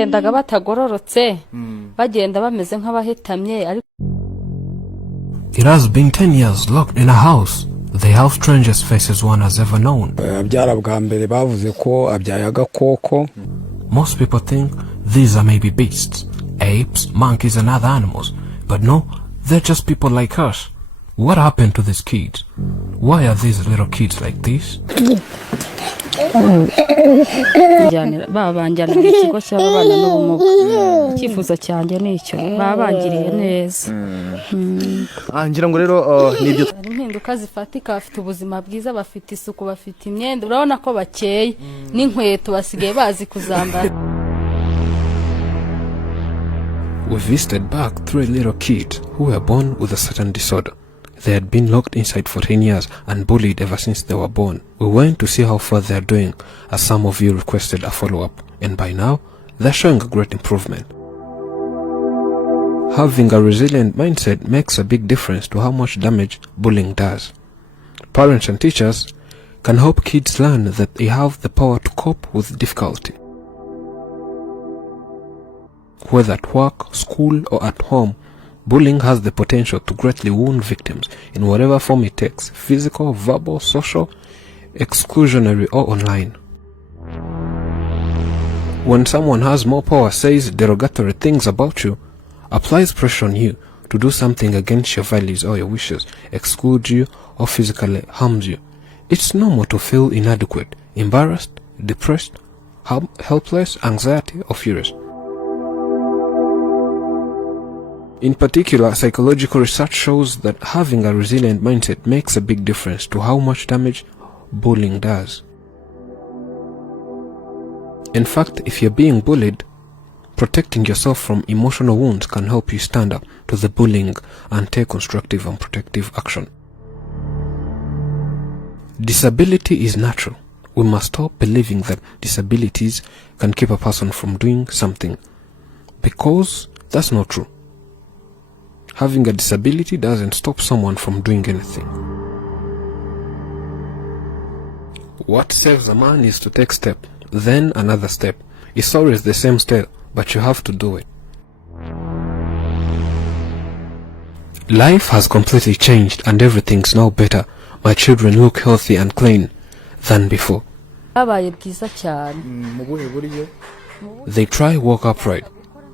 Endaga batagororotse bagenda bameze nk'abahetamye. It has been 10 years locked in a house, the health strangest faces one has ever known. Most people think these are maybe beasts, apes, monkeys and other animals, but no, they're just people like us. What happened to these kids? Why are these little kids like this? Babanjyana mu kigo cy'abana n'ubumuga. Icyifuzo cyanjye nicyo babangiriye neza. Ngira ngo rero nibyo impinduka zifatika, bafite ubuzima bwiza, bafite isuku, bafite imyenda, urabona ko bakeye n'inkweto basigaye bazi kuzambara. We visited back 3 little kids who were born with a certain disorder. They had been locked inside for 10 years and bullied ever since they were born. We went to see how far they are doing, as some of you requested a follow-up, and by now, they're showing a great improvement. Having a resilient mindset makes a big difference to how much damage bullying does. Parents and teachers can help kids learn that they have the power to cope with difficulty. Whether at work, school, or at home, bullying has the potential to greatly wound victims in whatever form it takes: physical, verbal, social, exclusionary, or online. When someone has more power, says derogatory things about you, applies pressure on you to do something against your values or your wishes, excludes you, or physically harms you, it's normal to feel inadequate, embarrassed, depressed, helpless, anxiety, or furious. In particular, psychological research shows that having a resilient mindset makes a big difference to how much damage bullying does. In fact, if you're being bullied, protecting yourself from emotional wounds can help you stand up to the bullying and take constructive and protective action. Disability is natural. We must stop believing that disabilities can keep a person from doing something, because that's not true. Having a disability doesn't stop someone from doing anything. What saves a man is to take step, then another step. It's always the same step, but you have to do it. Life has completely changed and everything's now better. My children look healthy and clean than before. They try walk upright,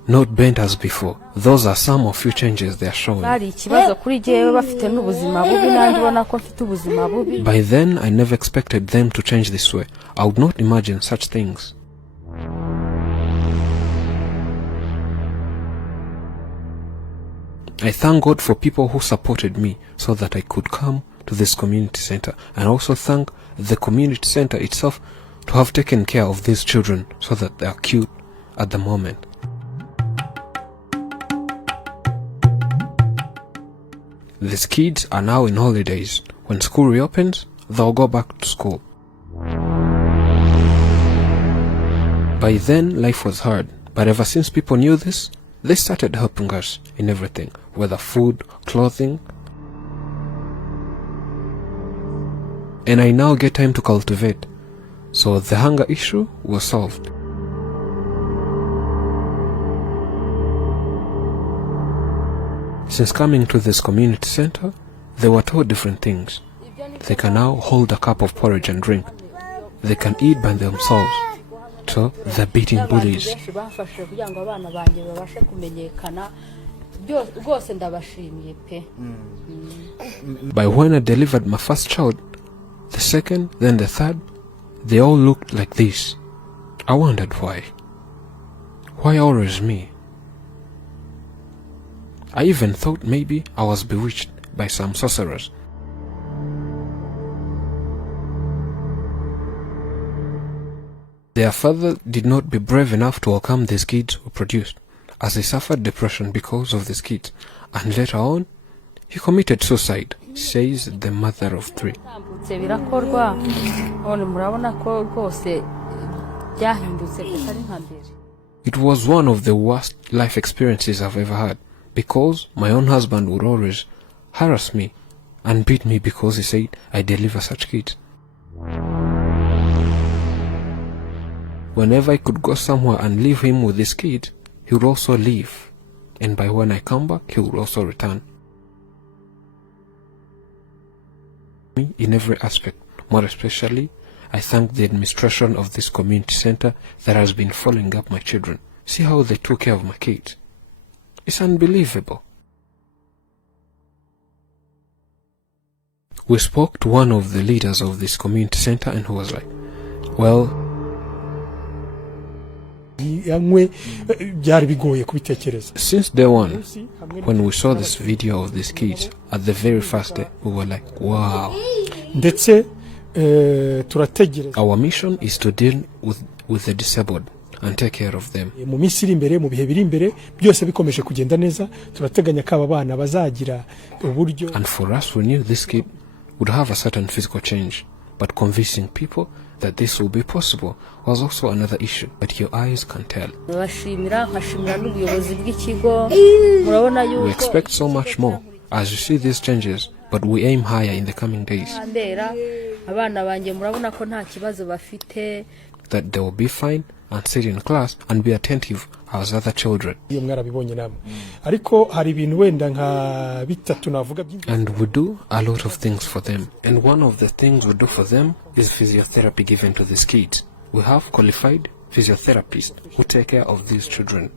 not bent as before. Those are some of few changes they are showing. By then, I never expected them to change this way. I would not imagine such things. I thank God for people who supported me so that I could come to this community center, and also thank the community center itself to have taken care of these children so that they are cute at the moment. These kids are now in holidays. When school reopens, they'll go back to school. By then, life was hard, but ever since people knew this, they started helping us in everything, whether food, clothing. And I now get time to cultivate, so the hunger issue was solved. Since coming to this community center, they were told different things. They can now hold a cup of porridge and drink. They can eat by themselves. So they're beating bullies. By when I delivered my first child, the second, then the third, they all looked like this. I wondered why. Why always me? I even thought maybe I was bewitched by some sorcerers. Their father did not be brave enough to welcome these kids who produced, as he suffered depression because of these kids, and later on, he committed suicide, says the mother of 3. It was one of the worst life experiences I've ever had, because my own husband would always harass me and beat me because he said I deliver such kids. whenever I could go somewhere and leave him with his kid, he would also leave. And by when I come back, he would also return. Me in every aspect, more especially, I thank the administration of this community center that has been following up my children. See how they took care of my kids. It's unbelievable. We spoke to one of the leaders of this community center and he was like, well, since day one, when we saw this video of these kids, at the very first day, we were like, wow. Our mission is to deal with the disabled and take care of them. And for us, we knew this kid would have a certain physical change, but convincing people that this will be possible was also another issue, but your eyes can tell. We expect so much more as you see these changes, but we aim higher in the coming days. That they will be fine and sit in class and be attentive as other children. And we do a lot of things for them. And one of the things we do for them is physiotherapy given to these kids. We have qualified physiotherapists who take care of these children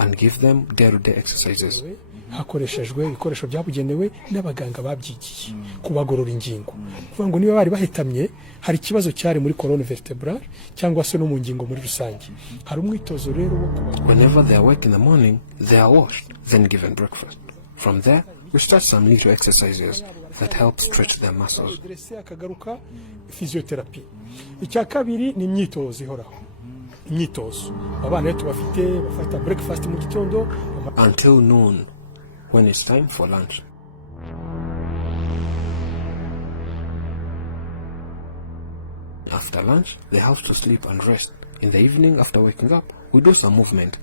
and give them day-to-day exercises. hakoreshejwe ibikoresho byabugenewe n'abaganga babyigiye kubagorora ingingo kuvuga ngo niba bari bahetamye hari ikibazo cyari muri colonne vertebrale cyangwa se no mu ngingo muri rusange hari umwitozo rero wo whenever they awake in the morning they are washed then given breakfast. From there we start some little exercises that help stretch their muscles. akagaruka physiotherapy icya kabiri ni imyitozo ihoraho imyitozo abana yetu bafite bafata breakfast mu gitondo until noon when it's time for lunch. After lunch, they have to sleep and rest. In the evening, after waking up, we do some movement.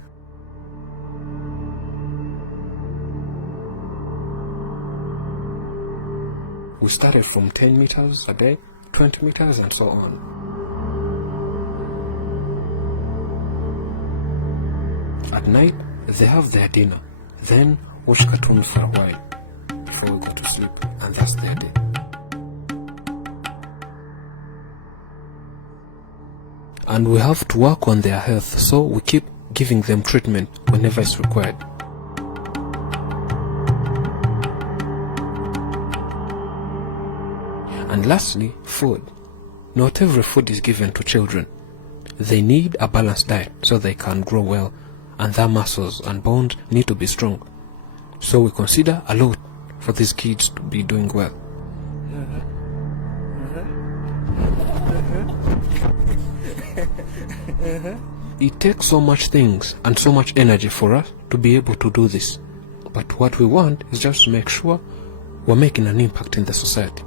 We started from 10 meters a day, 20 meters and so on. At night, they have their dinner, then watch cartoons for a while before we go to sleep, and that's their day. And we have to work on their health, so we keep giving them treatment whenever it's required. And lastly, food. Not every food is given to children. They need a balanced diet so they can grow well, and their muscles and bones need to be strong. So we consider a lot for these kids to be doing well. It takes so much things and so much energy for us to be able to do this. But what we want is just to make sure we're making an impact in the society.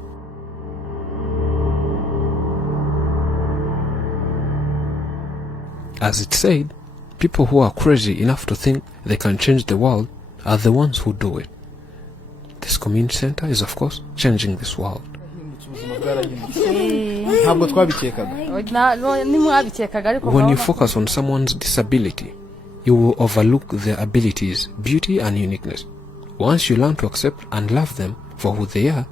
As it said, people who are crazy enough to think they can change the world are the ones who do it. This community center is, of course, changing this world. When you focus on someone's disability, you will overlook their abilities, beauty and uniqueness. Once you learn to accept and love them for who they are,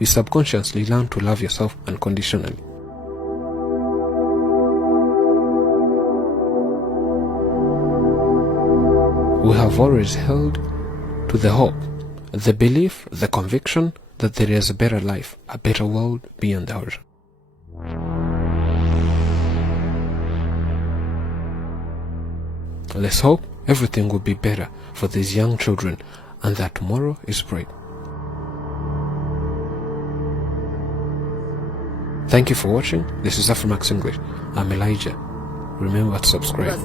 you subconsciously learn to love yourself unconditionally. We have always held to the hope, the belief, the conviction that there is a better life, a better world beyond ours. Let's hope everything will be better for these young children and that tomorrow is bright. Thank you for watching. This is Afromax English. I'm Elijah. Remember to subscribe.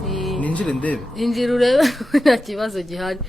Injira urebe nta kibazo gihari.